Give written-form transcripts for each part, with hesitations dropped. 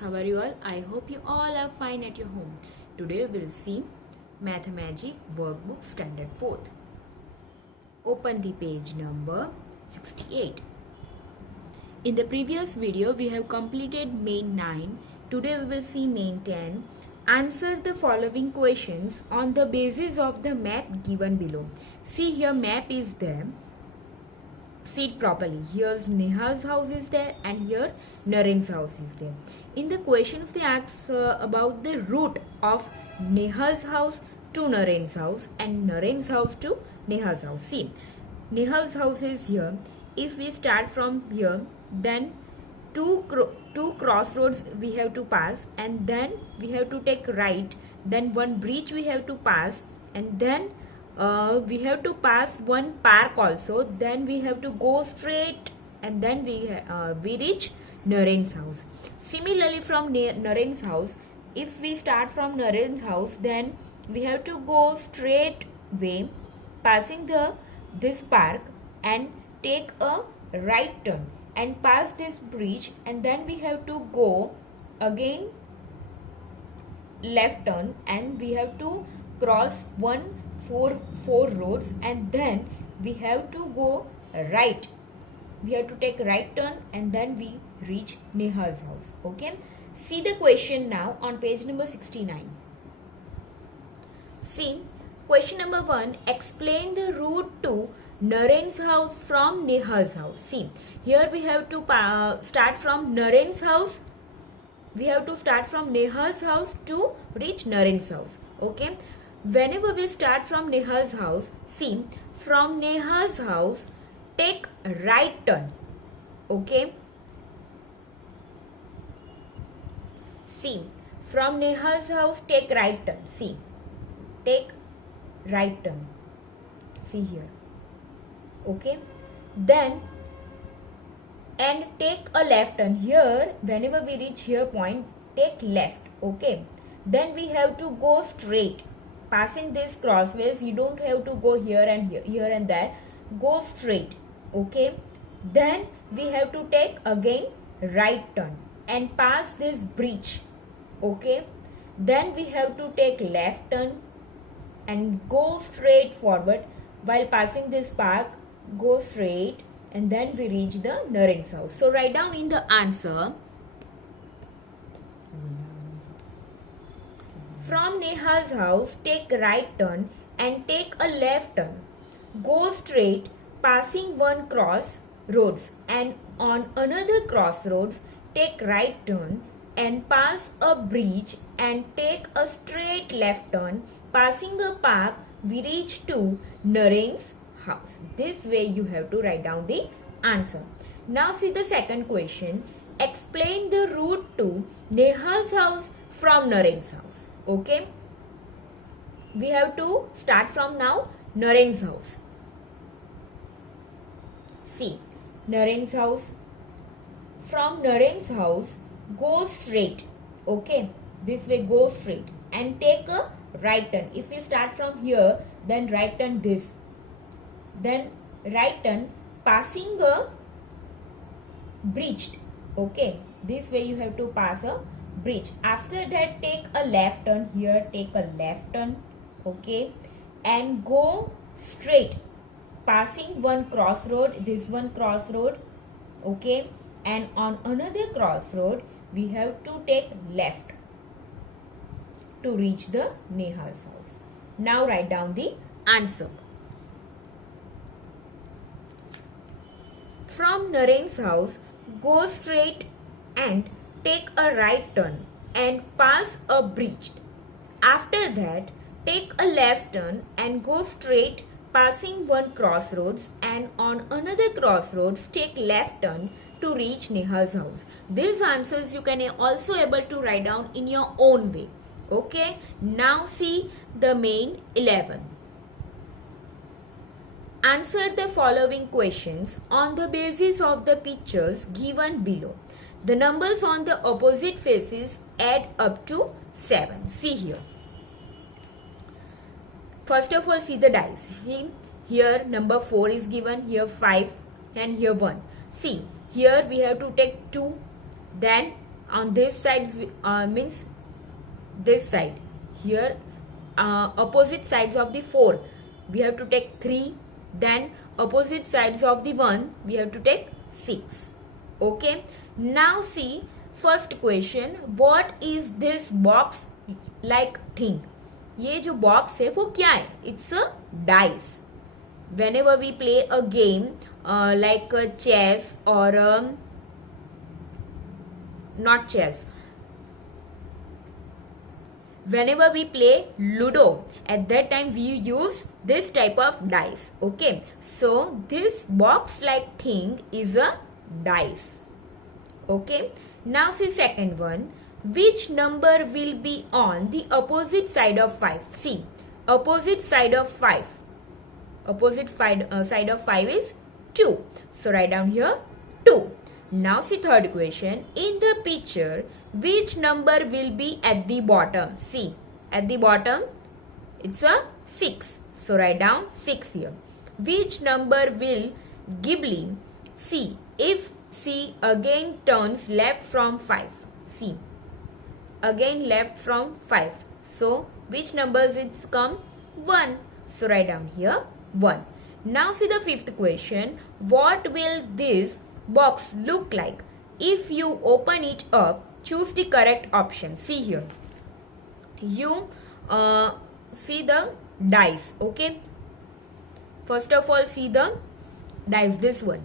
how are you all? I hope you all are fine at your home. Today we'll see Mathmagic Workbook Standard 4th. Open the page number 68. In the previous video we have completed main 9. Today we will see main 10. Answer the following questions on the basis of the map given below. See here map is there. See it properly. Here's Neha's house is there and here Naren's house is there. In the questions they ask about the route of Neha's house to Naren's house and Naren's house to Neha's house. See, Neha's house is here. If we start from here, then two crossroads we have to pass, and then we have to take right, then one bridge we have to pass, and then we have to pass one park also, then we have to go straight, and then we reach Naren's house. Similarly, from Naren's house, if we start from Naren's house, then we have to go straight way, passing this park, and take a right turn and pass this bridge, and then we have to go again left turn, and we have to cross four roads, and then we have to go right. We have to take right turn, and then we reach Neha's house. Okay. See the question now on page number 69. See, question number 1. Explain the route to Naren's house from Neha's house. See, here we have to start from Naren's house. We have to start from Neha's house to reach Naren's house. Okay. Whenever we start from Neha's house, see, from Neha's house, take right turn. Okay. See, from Neha's house, take right turn. See, take right turn. See here. Okay. Then, and take a left turn. Here, whenever we reach here point, take left. Okay. Then we have to go straight. Passing this crossways, you don't have to go here and here and there. Go straight. Okay. Then we have to take again right turn and pass this bridge. Okay. Then we have to take left turn and go straight forward. While passing this park, go straight, and then we reach the Naren's house. So write down in the answer. From Neha's house, take right turn and take a left turn. Go straight, passing one crossroads, and on another crossroads, take right turn and pass a bridge and take a straight left turn. Passing a park, we reach to Naren's house. This way you have to write down the answer. Now see the second question. Explain the route to Neha's house from Naren's house. Okay, we have to start from now Naren's house. See, Naren's house. From Naren's house, go straight. Okay, this way go straight and take a right turn. If you start from here, then right turn this. Then right turn, passing a bridge. Okay, this way you have to pass a bridge. After that, take a left turn. Here, take a left turn. Okay, and go straight, passing one crossroad, this one crossroad. Okay, and on another crossroad we have to take left to reach the Neha's house. Now write down the answer. From Naren's house, go straight and take a right turn and pass a bridge. After that, take a left turn and go straight, passing one crossroads, and on another crossroads take left turn to reach Neha's house. These answers you can also able to write down in your own way. Okay, now see the main 11. Answer the following questions on the basis of the pictures given below. The numbers on the opposite faces add up to 7. See here. First of all, see the dice. See, here number 4 is given, here 5 and here 1. See, here we have to take 2, then On this side means this side. Here opposite sides of the 4 we have to take 3. Then opposite sides of the 1 we have to take 6. Okay. Now see first question. What is this box like thing? ये जो box है वो क्या है? It's a dice. Whenever we play a game like chess or not chess, whenever we play Ludo, at that time we use this type of dice. Okay, so this box like thing is a dice. Okay, now see second one. Which number will be on the opposite side of 5? See, opposite side of 5. Opposite side of 5 is 2. So write down here 2. Now see third question. In the picture, which number will be at the bottom? See, at the bottom it's a 6. So write down 6 here. Which number will Ghibli see if C again turns left from 5? See, again left from 5. So which numbers it's come? 1. So write down here 1. Now see the fifth question. What will this box look like? If you open it up, choose the correct option. See here. You see the dice. Okay. First of all, see the dice. This one.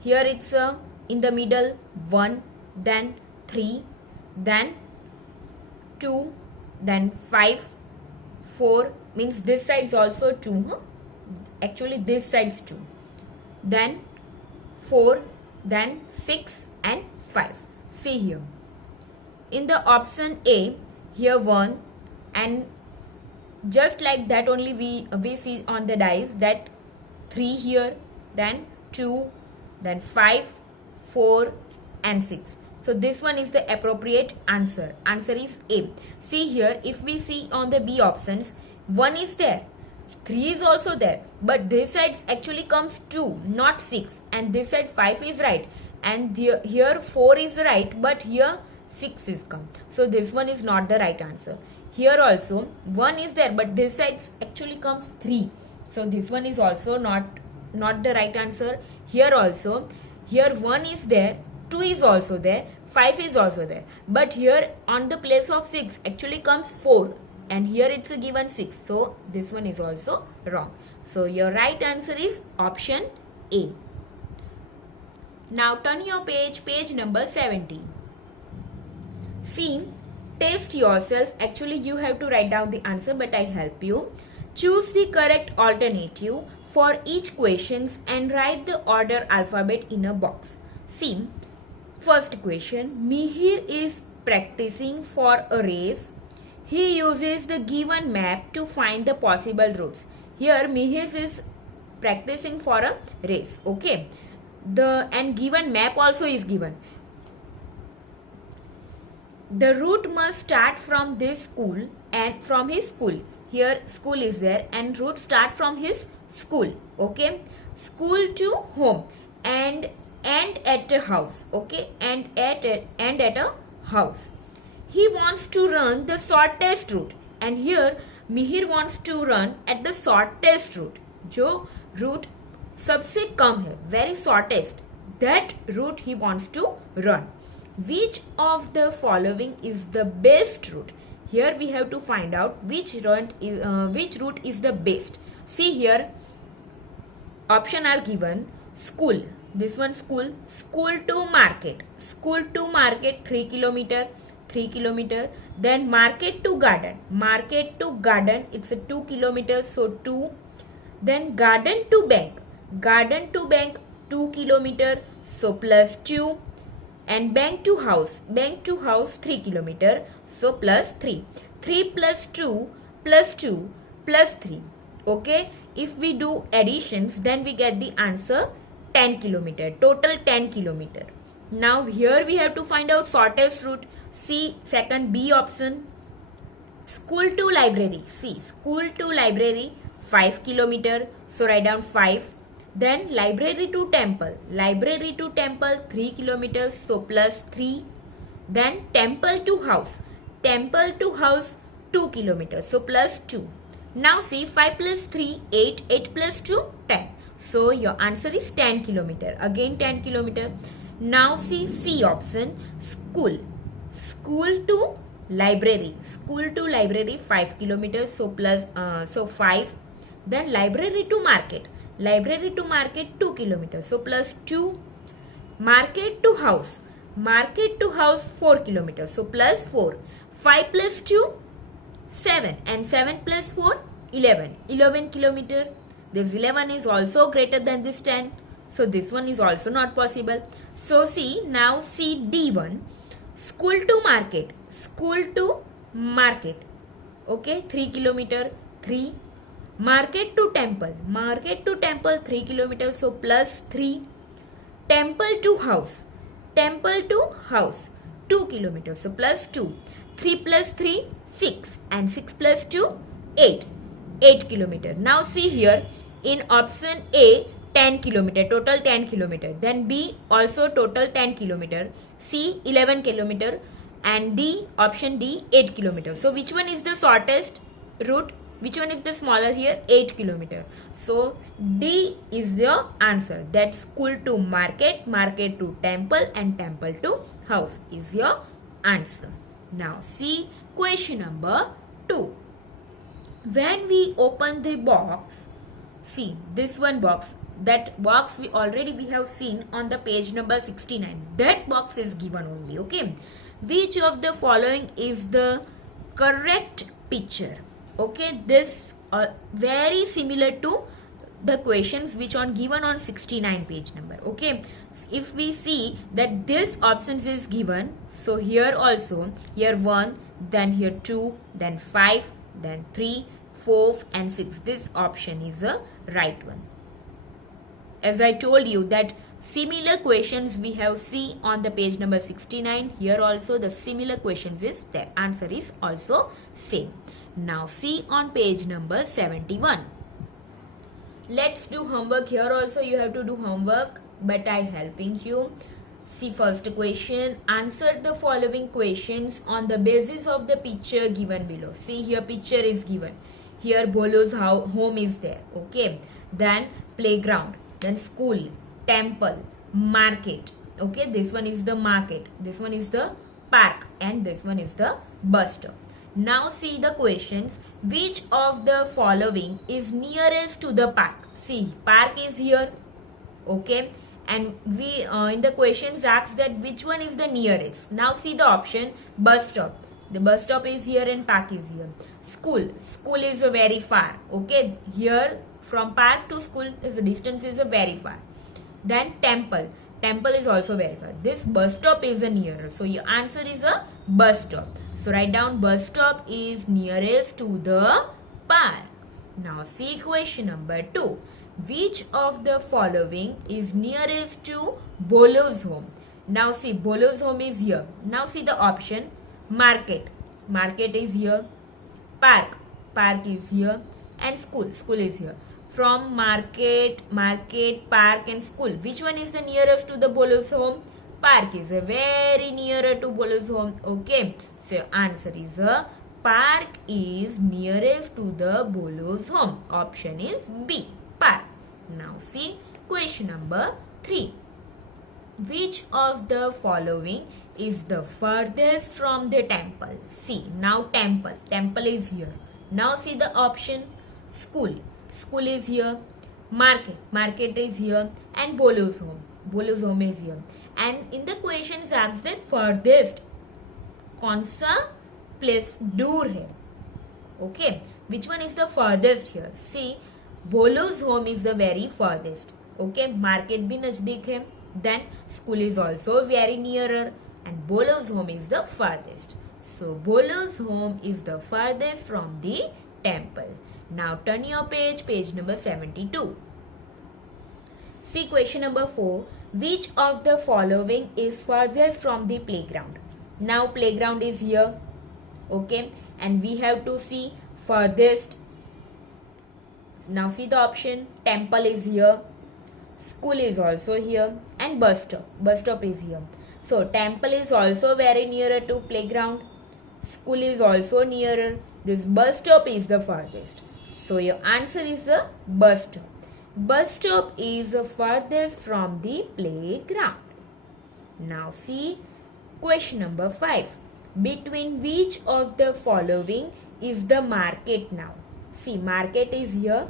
Here it's in the middle 1. Then 3, then 2, then 5, 4, means this side is also 2, huh? Actually this side is 2, then 4, then 6 and 5. See here, in the option A, here 1, and just like that only we see on the dice that 3 here, then 2, then 5, 4 and 6. So this one is the appropriate answer. Answer is A. See here, if we see on the B options, 1 is there, 3 is also there, but this side actually comes 2, not 6, and this side 5 is right, and here 4 is right, but here 6 is come. So this one is not the right answer. Here also 1 is there, but this side actually comes 3. So this one is also not the right answer. Here also, here 1 is there, 2 is also there, 5 is also there, but here on the place of 6 actually comes 4, and here it's a given 6. So this one is also wrong. So your right answer is option A. Now turn your page number 70. See, test yourself. Actually you have to write down the answer, but I help you. Choose the correct alternative for each questions and write the order alphabet in a box. See, first question, Mihir is practicing for a race. He uses the given map to find the possible routes. Here Mihir is practicing for a race. Okay. And given map also is given. The route must start from this school and from his school. Here school is there and route start from his school. Okay. School to home and at a house. Okay, and at a house. He wants to run the shortest route, and here Mihir wants to run at the shortest route. जो route सबसे कम है, very shortest, that route he wants to run. Which of the following is the best route? Here we have to find out which route is the best. See here, option are given. School. This one school to market 3 kilometer, then market to garden it's a 2 kilometers, so 2, then garden to bank 2 kilometer, so plus 2, and bank to house 3 kilometer, so plus 3 plus 2 plus 2 plus 3. Okay, if we do additions, then we get the answer 10 kilometer, total 10 kilometer. Now here we have to find out shortest route. See second B option, school to library. See, school to library 5 kilometer, so write down 5. Then library to temple. Library to temple 3 kilometers, so plus 3. Then temple to house. Temple to house 2 kilometers, so plus 2. Now see 5 plus 3, 8. 8 plus 2, 10. So your answer is 10 kilometer. Again 10 kilometer. Now see C option, school. School to library. School to library 5 kilometers, so plus so 5. Then library to market. Library to market 2 kilometers, so plus 2. Market to house. Market to house 4 kilometers, so plus 4. 5 plus 2, 7, and 7 plus 4, 11. 11 kilometer. This 11 is also greater than this 10. So this one is also not possible. So see, now see D1. School to market. School to market. Okay, 3 kilometer, 3. Market to temple. Market to temple 3 kilometers, so plus 3. Temple to house. Temple to house 2 kilometers, so plus 2. 3 plus 3, 6, and 6 plus 2, 8. 8 kilometer. Now see here, in option A, 10 kilometer, total 10 kilometer. Then B also total 10 kilometer. C 11 kilometer, and D, option D, 8 kilometer. So which one is the shortest route? Which one is the smaller here? 8 kilometer. So D is the answer. That school to market, market to temple, and temple to house is your answer. Now see question number 2. When we open the box, see this one box. That box we have seen on the page number 69. That box is given only. Okay. Which of the following is the correct picture? Okay, this very similar to the questions which are given on 69 page number. Okay, if we see that this options is given, so here also, here 1, then here 2, then 5, then 3, 4, and 6. This option is a right one. As I told you that similar questions we have seen on the page number 69. Here also the similar questions is there. Answer is also same. Now see on page number 71. Let's do homework. Here also you have to do homework, but I helping you. See first question. Answer the following questions on the basis of the picture given below. See here picture is given. Here Bolo's home is there. Okay. Then playground. Then school. Temple. Market. Okay. This one is the market. This one is the park. And this one is the bus stop. Now see the questions. Which of the following is nearest to the park? See, park is here. Okay. And we in the questions asked that which one is the nearest. Now see the option bus stop. The bus stop is here and park is here. School. School is very far. Okay. Here from park to school the distance is very far. Then temple. Temple is also very far. This bus stop is a nearer. So your answer is a bus stop. So write down bus stop is nearest to the park. Now see question number 2. Which of the following is nearest to Bolo's home? Now see Bolo's home is here. Now see the option market. Market is here. Park. Park is here. And school. School is here. From market, park and school, which one is the nearest to the Bolo's home? Park is a very nearer to Bolo's home. Okay. So answer is a park is nearest to the Bolo's home. Option is B. Park. Now see question number 3. Which of the following is the furthest from the temple? See now temple. Temple is here. Now see the option school. School is here. Market. Market is here. And Bolo's home. Bolo's home is here. And in the questions asked that furthest कौन सा place दूर है? Okay. Which one is the furthest here? See, Bolo's home is the very furthest. Okay. Market भी नजदीक है. Then school is also very nearer. And Bolo's home is the farthest. So Bolo's home is the farthest from the temple. Now turn your page, page number 72. See question number 4. Which of the following is farthest from the playground? Now playground is here. Okay. And we have to see farthest. Now see the option. Temple is here. School is also here, and bus stop. Bus stop is here. So temple is also very nearer to playground. School is also nearer. This bus stop is the farthest. So your answer is the bus stop. Bus stop is the farthest from the playground. Now see question number 5. Between which of the following is the market now? See, market is here.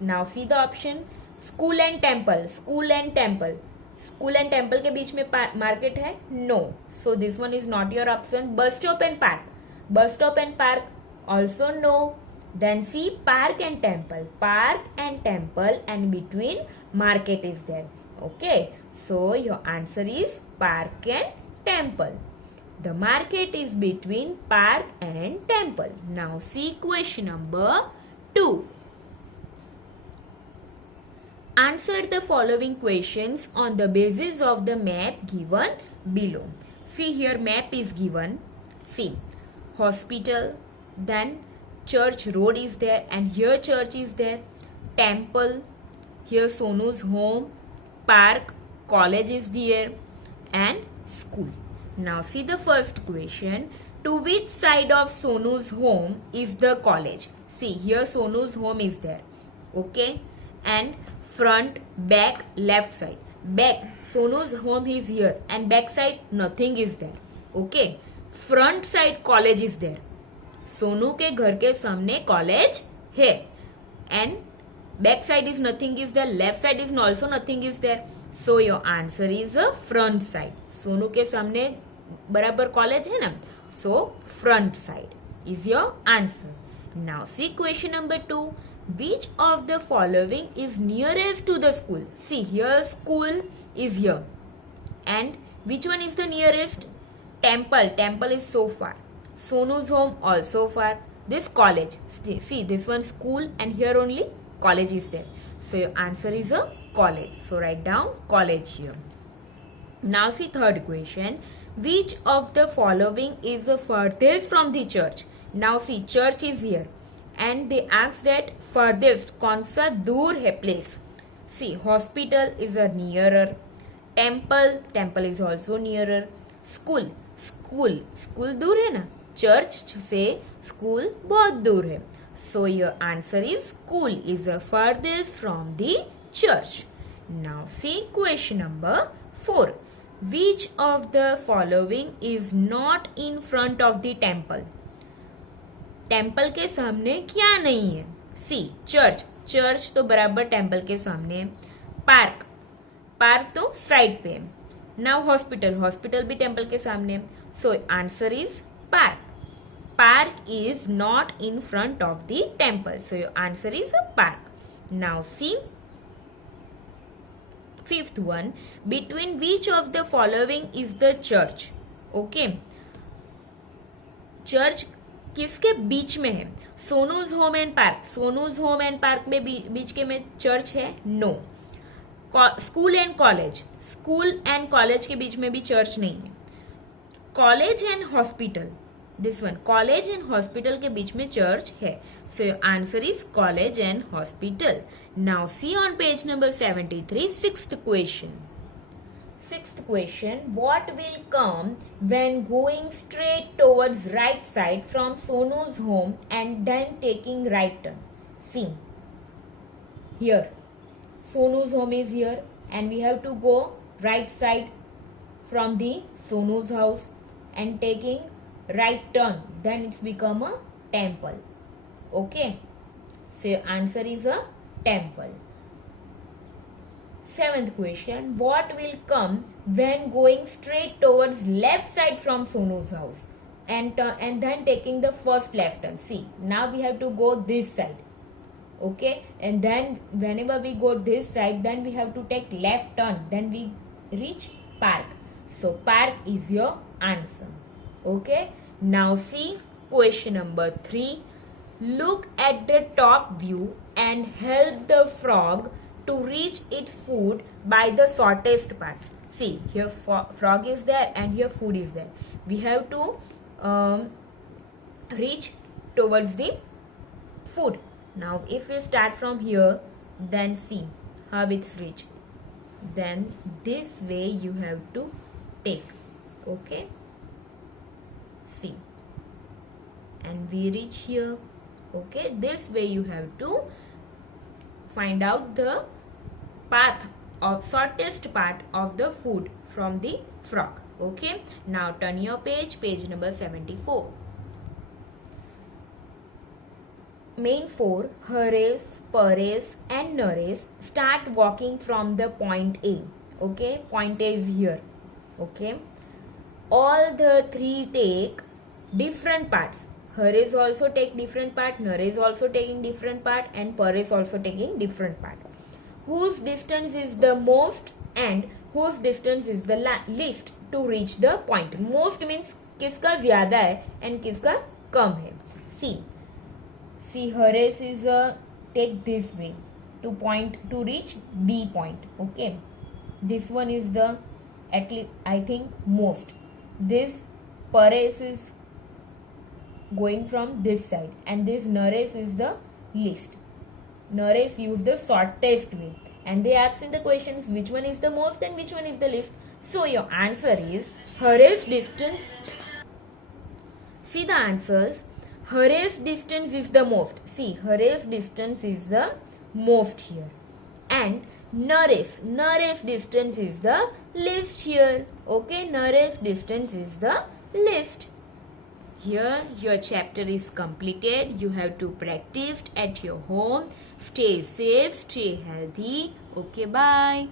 Now see the option. School and temple. School and temple. School and temple के बीच में market है? No. So this one is not your option. Bus stop and park. Bus stop and park also no. Then see park and temple. Park and temple, and between market is there. Okay. So your answer is park and temple. The market is between park and temple. Now see question number 2. Answer the following questions on the basis of the map given below. See here map is given. See hospital, then church road is there, and here church is there. Temple, here Sonu's home, park, college is there, and school. Now see the first question. To which side of Sonu's home is the college? See here Sonu's home is there. Okay. And front, back, left side. Back, Sonu's home is here, and back side nothing is there. Okay. Front side college is there. Sonu के घर के सामने college है. And back side is nothing is there. Left side is also nothing is there. So your answer is a front side. Sonu के सामने बराबर college है ना. So front side is your answer. Now see question number 2. Which of the following is nearest to the school? See here school is here. And which one is the nearest? Temple. Temple is so far. Sonu's home also far. This college. See this one school, and here only college is there. So your answer is a college. So write down college here. Now see third question. Which of the following is the furthest from the church? Now see church is here. And they ask that furthest कौन सा दूर है place. See hospital is a nearer. Temple is also nearer. School दूर है ना. Church से school बहुत दूर है. So your answer is school is the furthest from the church. Now see question number 4. Which of the following is not in front of the temple? Temple के सामने क्या नहीं है? सी चर्च तो बराबर टेम्पल के सामने है. पार्क तो साइड पे है. नाउ हॉस्पिटल भी टेम्पल के सामने है. So answer is park is not in front of the temple. So your answer is a park. Now see fifth one. Between which of the following is the church? Okay, church किसके बीच में है? Sonu's home and park. Sonu's home and park में बीच के में church है? No. School and college के बीच में भी चर्च नहीं है. College and hospital, this one college and hospital के बीच में चर्च है. सो your answer is college and hospital. Now see on page number 73 sixth question. Sixth question. What will come when going straight towards right side from Sonu's home and then taking right turn? See here Sonu's home is here, and we have to go right side from the Sonu's house and taking right turn. Then it's become a temple. Okay. So your answer is a temple. Seventh question. What will come when going straight towards left side from Sonu's house and then taking the first left turn? See, now we have to go this side. Okay, and then whenever we go this side, then we have to take left turn. Then we reach park. So park is your answer. Okay. Now see question number 3. Look at the top view and help the frog to reach its food by the shortest path. See here frog is there and here food is there. We have to reach towards the food. Now if we start from here, then see how it's reached. then this way you have to take. Okay, see, and we reach here. Okay, this way you have to find out the path or shortest part of the food from the frog. Okay, now turn your page number 74. Main four, Harace, Parace and Naresh, start walking from the point A. Okay, point A is here. Okay, all the three take different parts. Harace also take different part, Naresh also taking different part, and Parace also taking different part. Whose distance is the most and whose distance is the least to reach the point? Most means किसका ज़्यादा है and किसका कम है. See, Harace is take this way to reach B point. Okay, this one is the at least I think most. This Parace is going from this side and this Naresh is the least. Naresh used the shortest way and they ask in the questions which one is the most and which one is the least. So your answer is Harace distance. See the answers. Harace distance is the most. See, Harace distance is the most here. And Naresh distance is the least here. Okay, Naresh distance is the least. Here your chapter is completed. You have to practice at your home. Stay safe, stay healthy. Okay, bye.